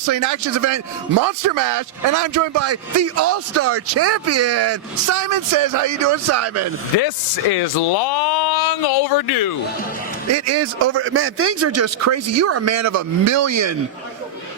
Wrestling Actions event, Monster Mash, and I'm joined by the All-Star Champion, Simon Says. How you doing, Simon? This is long overdue. It is over. Man, things are just crazy. You are a man of a million.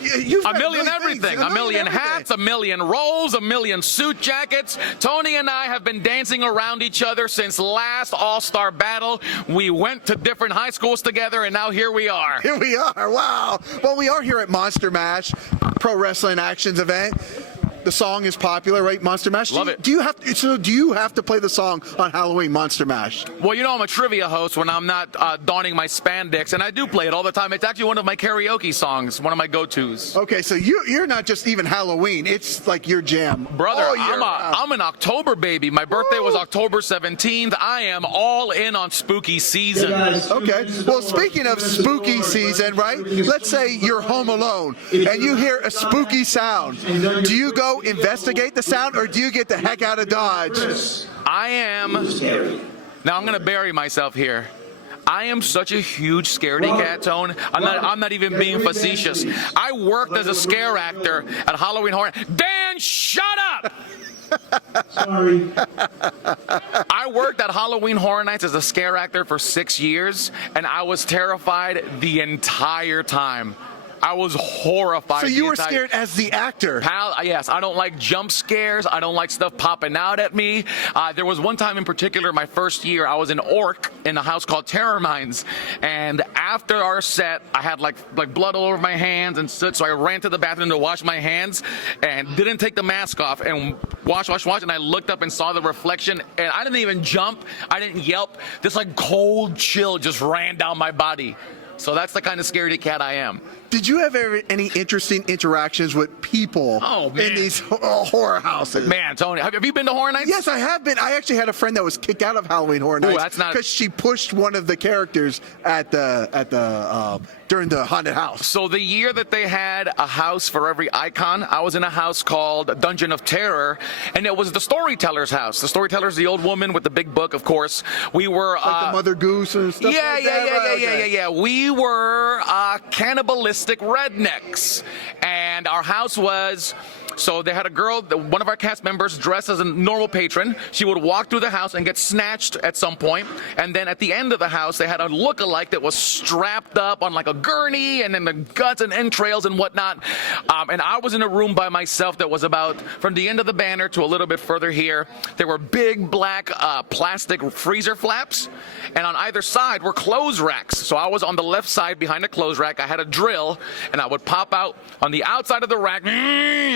A million everything. A million hats, a million rolls, a million suit jackets. Tony and I have been dancing around each other since last All-Star Battle. We went to different high schools together, and now here we are. Here we are. Wow. Well, we are here at Monster Mash, Pro Wrestling Actions event. The song is popular, right? Monster Mash. Love it. Do you have to play the song on Halloween, Monster Mash? Well, you know I'm a trivia host when I'm not donning my spandex, and I do play it all the time. It's actually one of my karaoke songs, one of my go-tos. Okay, so you're not just even Halloween. It's like your jam. Brother, I'm an October baby. My birthday was October 17th. I am all in on spooky season. Okay. Well, speaking of spooky season, right? Let's say you're home alone and you hear a spooky sound. Do you go investigate the sound, or do you get the heck out of Dodge? I am. Now I'm going to bury myself here. I am such a huge scaredy cat, Tone. I'm not even being facetious. I worked as a scare actor at Halloween Horror. Dan, shut up! Sorry. I worked at Halloween Horror Nights as a scare actor for 6 years, and I was terrified the entire time. I was horrified. So you were scared as the actor? Pal, yes. I don't like jump scares. I don't like stuff popping out at me. There was one time in particular, my first year, I was an orc in a house called Terror Mines. And after our set, I had like blood all over my hands and so I ran to the bathroom to wash my hands and didn't take the mask off and wash. And I looked up and saw the reflection, and I didn't even jump. I didn't yelp. This like cold chill just ran down my body. So that's the kind of scaredy cat I am. Did you have any interesting interactions with people in these horror houses? Man, Tony, have you been to Horror Nights? Yes, I have been. I actually had a friend that was kicked out of Halloween Horror Nights. That's not, because she pushed one of the characters at the during the haunted house. So the year that they had a house for every icon, I was in a house called Dungeon of Terror, and it was the storyteller's house. The storyteller's the old woman with the big book, of course. We were like the Mother Goose and stuff. Yeah. We were cannibalistic rednecks, and our house was. So they had a girl, one of our cast members, dressed as a normal patron. She would walk through the house and get snatched at some point. And then at the end of the house, they had a look-alike that was strapped up on like a gurney, and then the guts and entrails and whatnot. And I was in a room by myself that was about from the end of the banner to a little bit further here. There were big black plastic freezer flaps, and on either side were clothes racks. So I was on the left side behind a clothes rack. I had a drill, and I would pop out on the outside of the rack.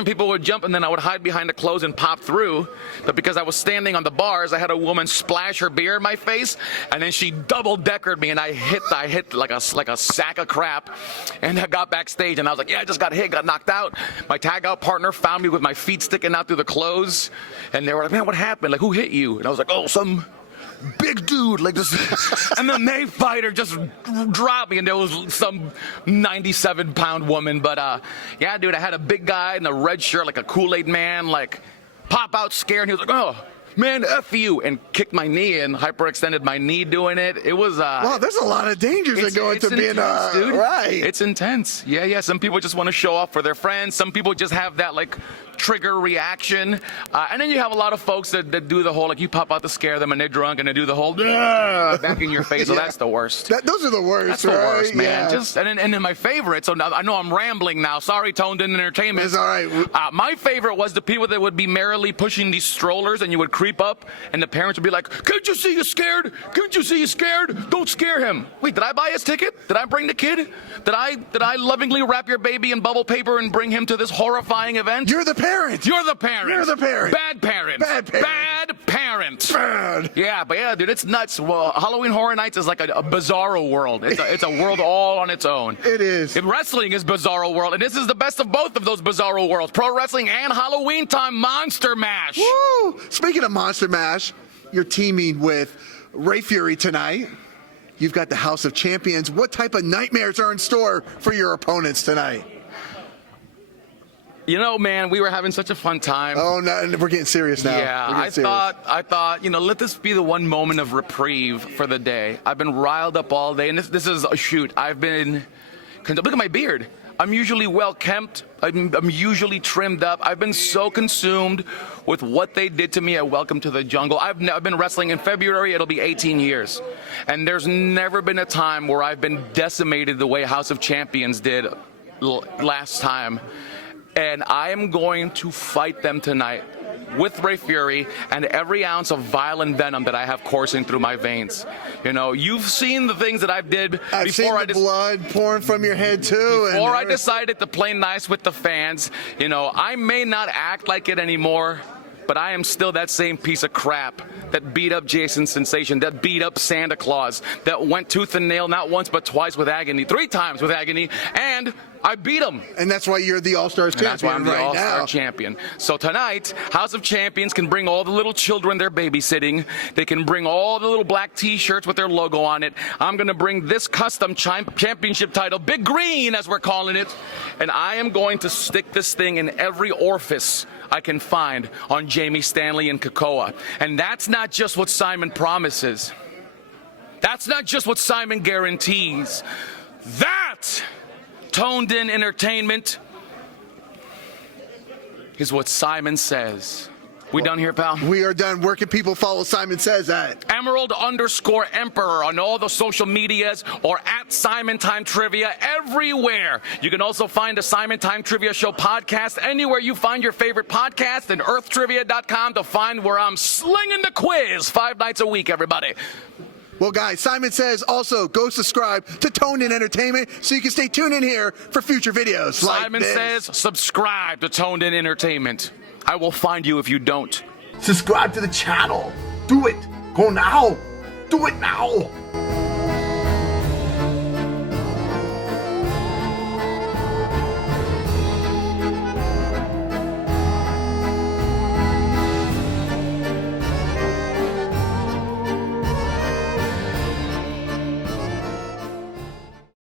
People would jump, and then I would hide behind the clothes and pop through. But because I was standing on the bars, I had a woman splash her beer in my face, and then she double-deckered me, and I hit like a sack of crap. And I got backstage, and I was like, yeah, I just got hit, got knocked out. My tag-out partner found me with my feet sticking out through the clothes, and they were like, man, what happened? Like, who hit you? And I was like, oh, some big dude like this. And the May fighter just dropped me, and there was some 97-pound woman. But yeah, dude, I had a big guy in a red shirt, like a Kool-Aid man, like pop out scared, and he was like, oh man, F you, and kicked my knee and hyperextended my knee doing it. It was wow, there's a lot of dangers that go into being dude. Right. It's intense. Yeah. Some people just want to show off for their friends. Some people just have that like trigger reaction, and then you have a lot of folks that do the whole like you pop out to scare them and they're drunk and they do the whole back in your face. So that's the worst. Those are the worst. That's the worst, man. Yeah. And then my favorite. So now, I know I'm rambling now. Sorry, Toned in Entertainment. It's all right. My favorite was the people that would be merrily pushing these strollers, and you would creep up, and the parents would be like, "Can't you see you're scared? Can't you see you're scared? Don't scare him." Wait, did I buy his ticket? Did I bring the kid? Did I lovingly wrap your baby in bubble paper and bring him to this horrifying event? You're the parent. You're the parent. You're the parent. Bad parent. Bad parent. Bad parent. Bad. Yeah, but yeah, dude, it's nuts. Well, Halloween Horror Nights is like a bizarro world. It's a world all on its own. It is. Wrestling is bizarro world, and this is the best of both of those bizarro worlds. Pro wrestling and Halloween time Monster Mash. Woo! Speaking of Monster Mash, you're teaming with Rey Fury tonight. You've got the House of Champions. What type of nightmares are in store for your opponents tonight? You know, man, we were having such a fun time. Oh, no, we're getting serious now. Yeah, I thought, you know, let this be the one moment of reprieve for the day. I've been riled up all day, and this is a shoot. Look at my beard. I'm usually well kempt. I'm usually trimmed up. I've been so consumed with what they did to me at Welcome to the Jungle. I've been wrestling in February. It'll be 18 years. And there's never been a time where I've been decimated the way House of Champions did last time. And I am going to fight them tonight with Rey Fury and every ounce of violent venom that I have coursing through my veins. You know, you've seen the things that I've did I've before. seen the blood pouring from your head too. Before I decided to play nice with the fans. You know, I may not act like it anymore, but I am still that same piece of crap that beat up Jason Sensation, that beat up Santa Claus, that went tooth and nail not once but twice with agony, 3 times with agony, and I beat him. And that's why you're the All-Stars champion. That's why I'm the right All-Star now. champion. So tonight, House of Champions can bring all the little children they're babysitting. They can bring all the little black T-shirts with their logo on it. I'm going to bring this custom championship title, Big Green as we're calling it, and I am going to stick this thing in every orifice I can find on Jamie Stanley and Kakoa. And that's not just what Simon promises. That's not just what Simon guarantees. That, toned in entertainment, is what Simon says. We done here, pal? We are done. Where can people follow Simon Says at? Emerald_Emperor on all the social medias, or at Simon Time Trivia everywhere. You can also find the Simon Time Trivia Show podcast anywhere you find your favorite podcast, and earthtrivia.com to find where I'm slinging the quiz 5 nights a week, everybody. Well, guys, Simon Says also go subscribe to Toned In Entertainment so you can stay tuned in here for future videos. Simon like this. Says subscribe to Toned In Entertainment. I will find you if you don't. Subscribe to the channel. Do it. Go now. Do it now.